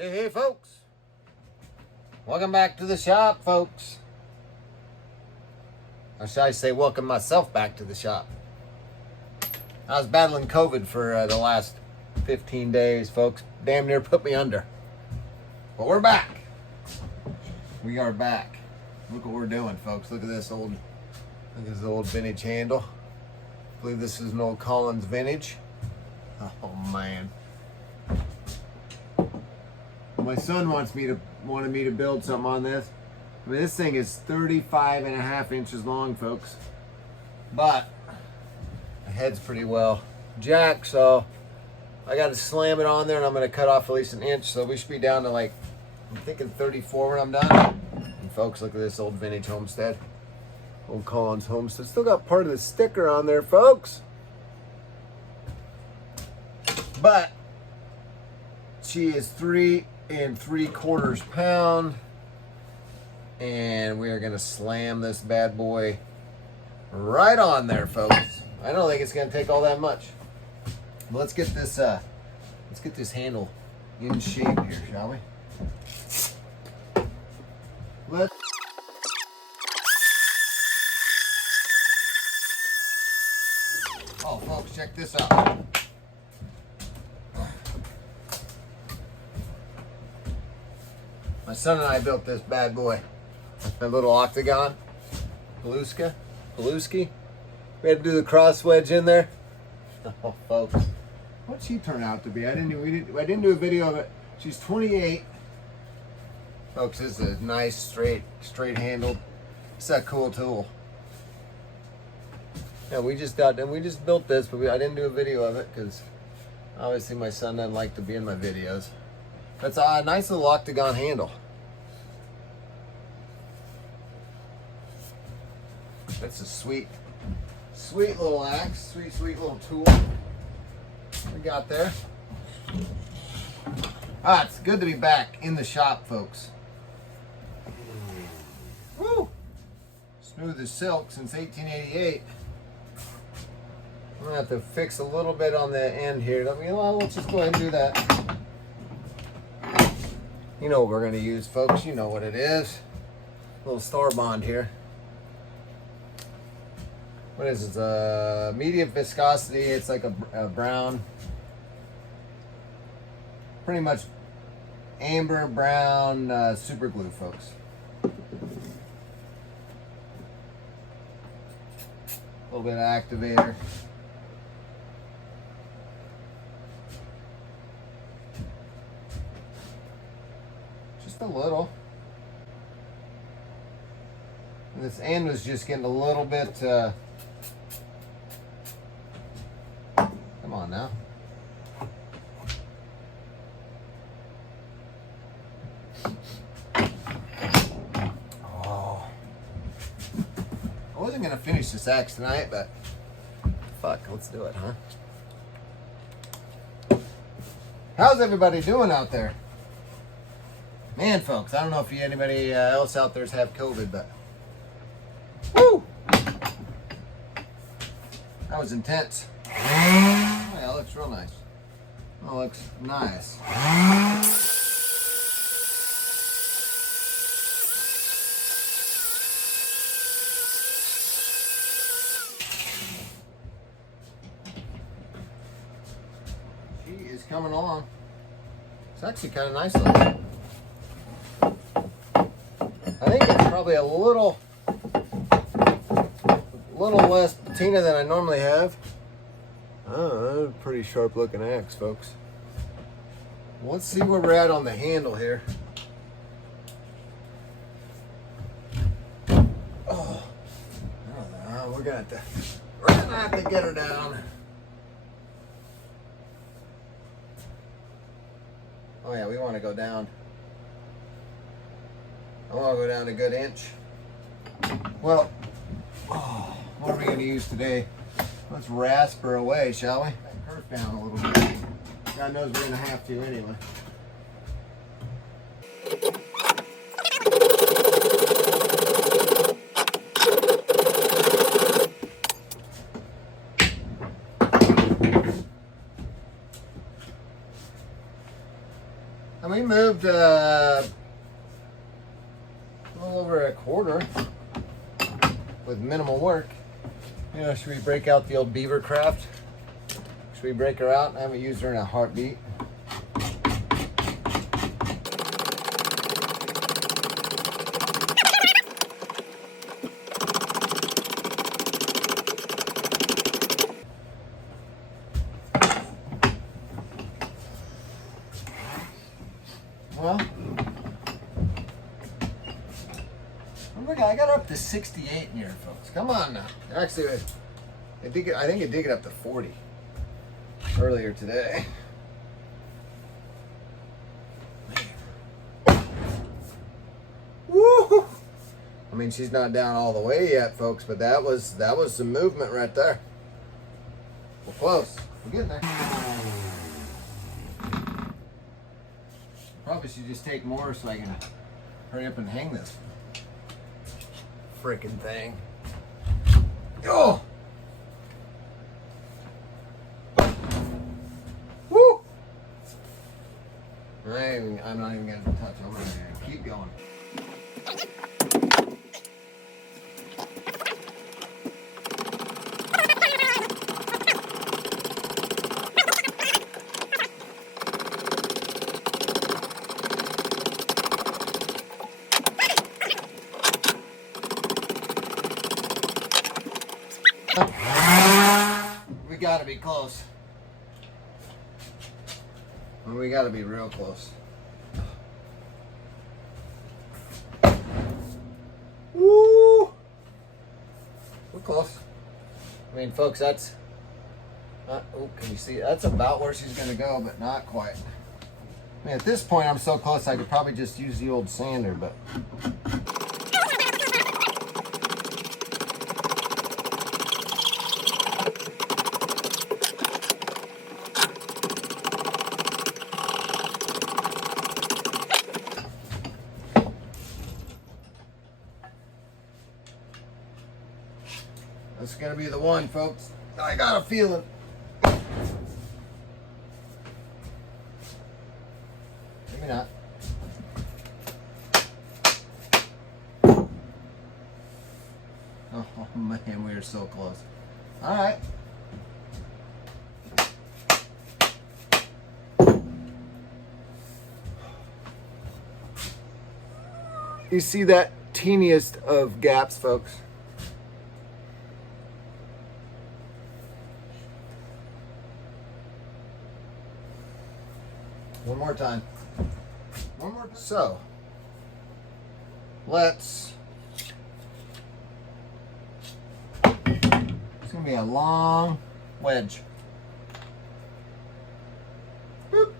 Hey folks, welcome back to the shop, folks. Or should I say welcome myself back to the shop. I was battling COVID for the last 15 days, folks. Damn near put me under. But we're back. We are back. Look what we're doing, folks. Look at this old vintage handle. I believe this is an old Collins vintage. Oh man. My son wanted me to build something on this. I mean, this thing is 35.5 inches long, folks. But the head's pretty well jacked, so I got to slam it on there, and I'm going to cut off at least an inch. So we should be down to I'm thinking 34 when I'm done. And folks, look at this old vintage homestead. Old Collins Homestead. Still got part of the sticker on there, folks. But she is 3 3/4 pounds, and we are gonna slam this bad boy right on there, folks. I don't think it's gonna take all that much. But let's get this handle in shape here, shall we? Oh, folks, check this out. My son and I built this bad boy. A little octagon. Peluski. We had to do the cross wedge in there. Oh, folks. What'd she turn out to be? I didn't do a video of it. She's 28. Folks, this is a nice, straight handled. It's a cool tool. Yeah, we just built this, but I didn't do a video of it because obviously my son doesn't like to be in my videos. That's a nice little octagon handle. That's a sweet little axe, sweet little tool we got there. It's good to be back in the shop, folks. Woo! Smooth as silk since 1888. I'm gonna have to fix a little bit on the end here. Let's just go ahead and do that. You know what we're going to use, folks. You know what it is. A little Star Bond here. What is it? Medium viscosity. It's like a brown. Pretty much amber brown super glue, folks. A little bit of activator. A little. And this end was just getting a little bit come on now. Oh, I wasn't gonna finish this axe tonight, but fuck, let's do it, huh? How's everybody doing out there? Man, folks, I don't know if anybody else out there have COVID, but woo! That was intense. Oh, yeah, that looks real nice. That looks nice. She is coming along. It's actually kind of nice looking. I think it's probably a little less patina than I normally have. Oh, that's a pretty sharp looking axe, folks. Let's see where we're at on the handle here. Oh, I don't know. We're gonna have to get her down. Oh yeah, we want to go down. I want to go down a good inch. Well, what are we going to use today? Let's rasp her away, shall we? Kerf down a little bit. God knows we're going to have to anyway. And we moved a little over a quarter with minimal work. You know, should we break out the old beaver craft? Should we break her out? I haven't used her in a heartbeat. Well, look, I got up to 68 in here, folks. Come on now. Actually, I think it did get up to 40 earlier today. Woo! I mean, she's not down all the way yet, folks, but that was some movement right there. We're close. We're getting there. Probably should just take more so I can hurry up and hang this freaking thing. Oh! Woo! I'm not even gonna touch. I'm gonna keep going. We gotta be close. We gotta be real close. Woo! We're close. I mean, folks, that's not, oh, can you see? That's about where she's gonna go, but not quite. I mean, at this point, I'm so close I could probably just use the old sander, but. That's gonna be the one, folks. I got a feeling. Maybe not. Oh man, we are so close. All right. You see that teeniest of gaps, folks? One more time. One more time. So, let's. It's gonna be a long wedge. Boop.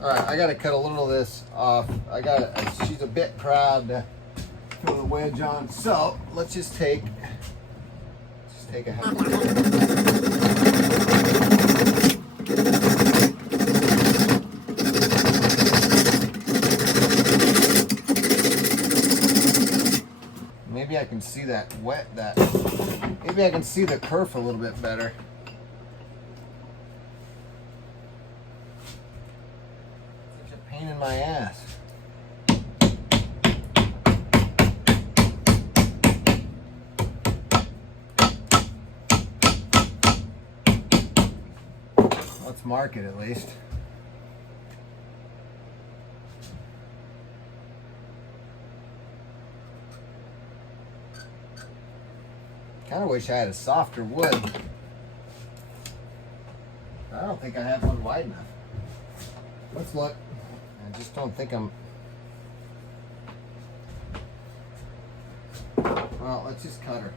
All right, I gotta cut a little of this off. She's a bit proud to throw the wedge on, so let's just take a half. Maybe I can see maybe I can see the kerf a little bit better. Such a pain in my ass. Let's mark it at least. Kind of wish I had a softer wood. I don't think I have one wide enough. Let's look. I just don't think I'm. Well, let's just cut her.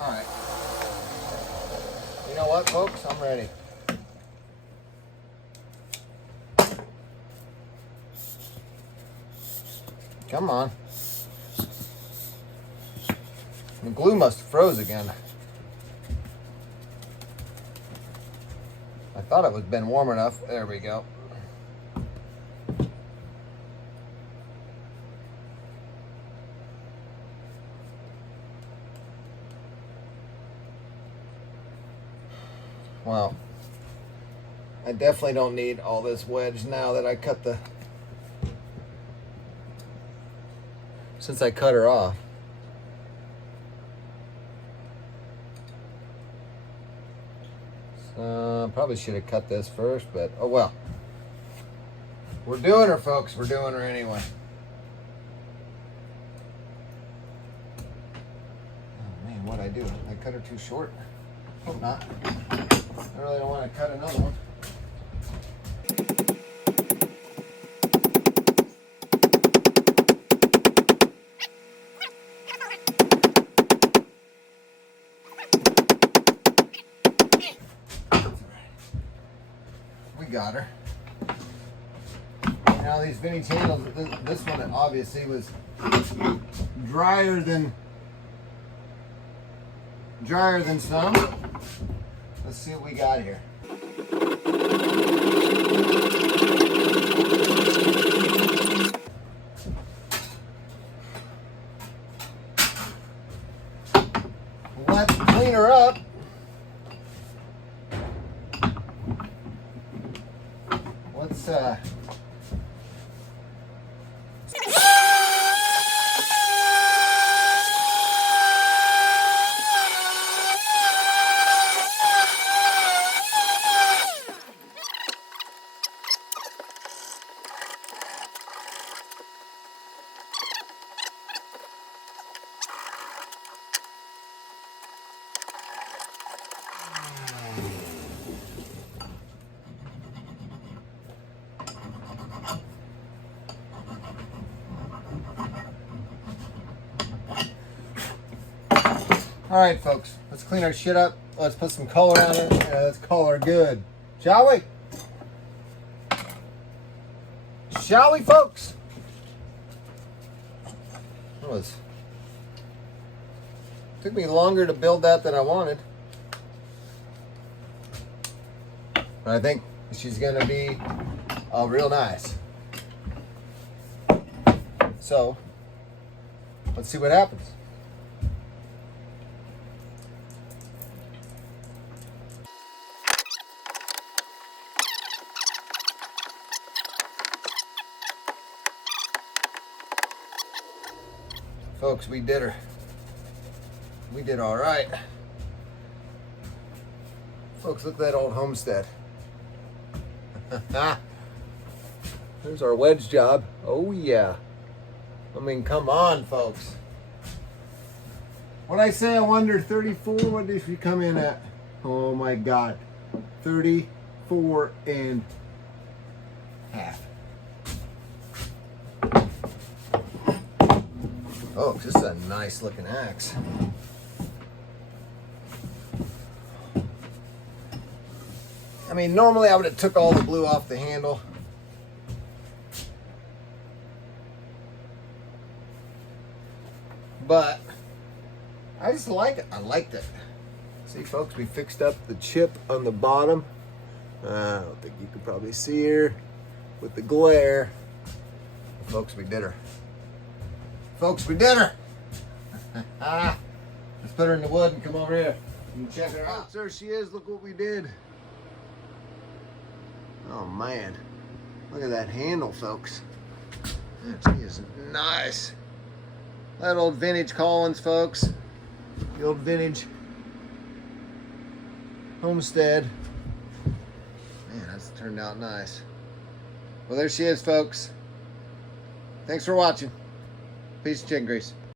All right. You know what, folks? I'm ready. Come on. The glue must have froze again. I thought it was been warm enough. There we go. Well, I definitely don't need all this wedge now that I cut the... Since I cut her off. So, probably should have cut this first, but oh well. We're doing her, folks. We're doing her anyway. Oh man, what'd I do? I cut her too short? Hope not. I really don't want to cut another one. We got her. Now these vintage handles, this one obviously was drier than some. Let's see what we got here. Let's clean her up. Let's all right, folks, let's clean our shit up. Let's put some color on it. Let's call her good. Shall we? Shall we, folks? Took me longer to build that than I wanted. But I think she's going to be real nice. So, let's see what happens. Folks, we did her. We did all right. Folks, look at that old homestead. There's our wedge job. Oh yeah. I mean, come on, folks. What I say, I wonder 34, what did she come in at? Oh my God. 34 and half. Oh, this is a nice looking axe. I mean, normally I would have took all the blue off the handle. But I just like it. I liked it. See, folks, we fixed up the chip on the bottom. I don't think you can probably see her with the glare. But folks, we did her. Folks, we did her. Let's put her in the wood and come over here and check her out. There she is. Look what we did. Oh man, look at that handle, folks. She is nice. That old vintage Collins, folks. The old vintage Homestead. Man, that's turned out nice. Well, there she is, folks. Thanks for watching. Peace and chicken grease.